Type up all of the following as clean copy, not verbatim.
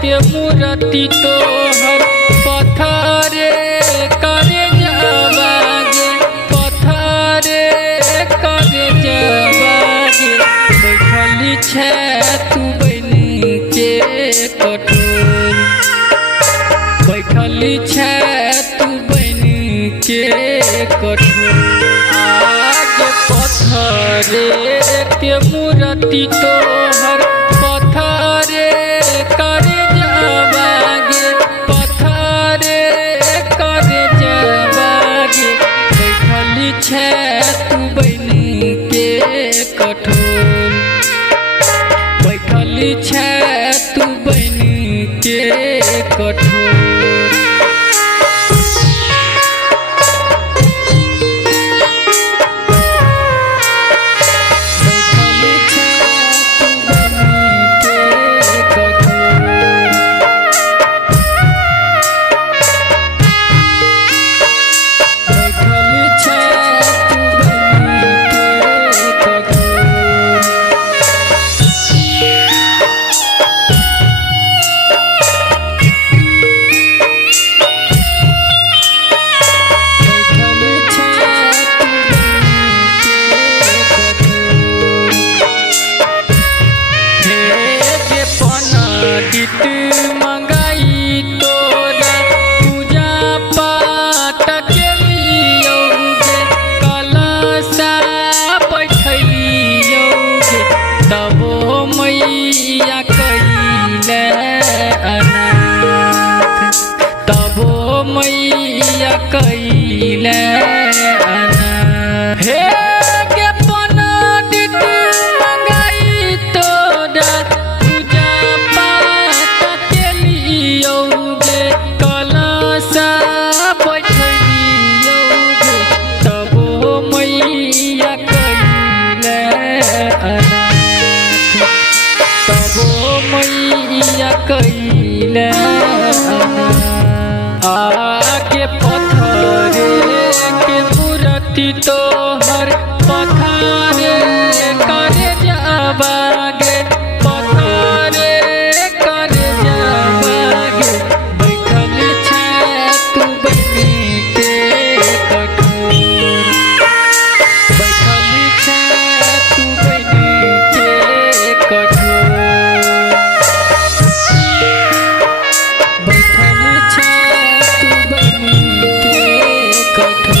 के मूर्ति तोहर पथरे करे जबागे, पथरे करे जबागे। बैठली छे तू बनी के कठोर, बैठली छे तू बनी के कठोर। आज पथरे के मूर्ति तोहर पथरे करे जबागे, पथरे करे जबागे। बैठली छे तू बनी के कठोर, बैठली छे तू बनी के कठोर। मंगाई तोरा पूजा पाठ के लियोगे, कलशा बैठलियोगे। तबो मैया कइले अनाथ, तबो मैया कइले अनाथ। हे के पंडित मंगाई तोरा पूजा पाठ के लियोगे, कलशा बैठलियोगे। तबो मैया कइले अनाथ, तबो मैया कइले अनाथ। आके पथरे के मूर्ति तोहर पथरे करे जबागे, पथरे करे जबागे। बैठल छे तू बनी के कठोर, बैठल छे तू बनी के कठोर, बैठल छे तू बनी के कठोर।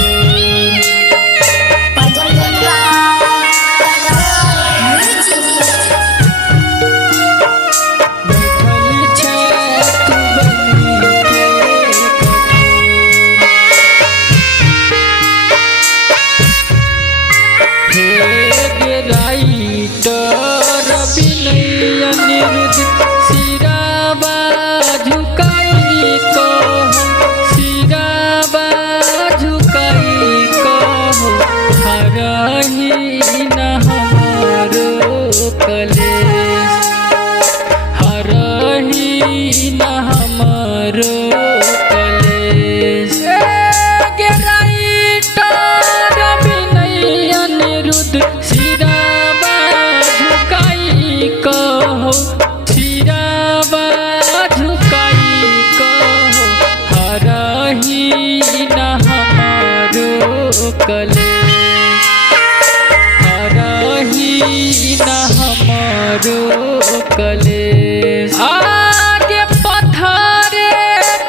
आगे पथरे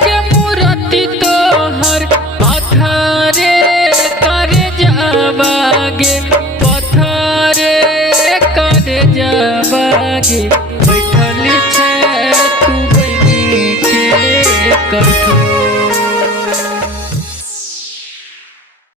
के मूर्ति तोहर पथरे करे जबागे, पथरे करे जबागे। बैठल छे तू बनी के कठोर।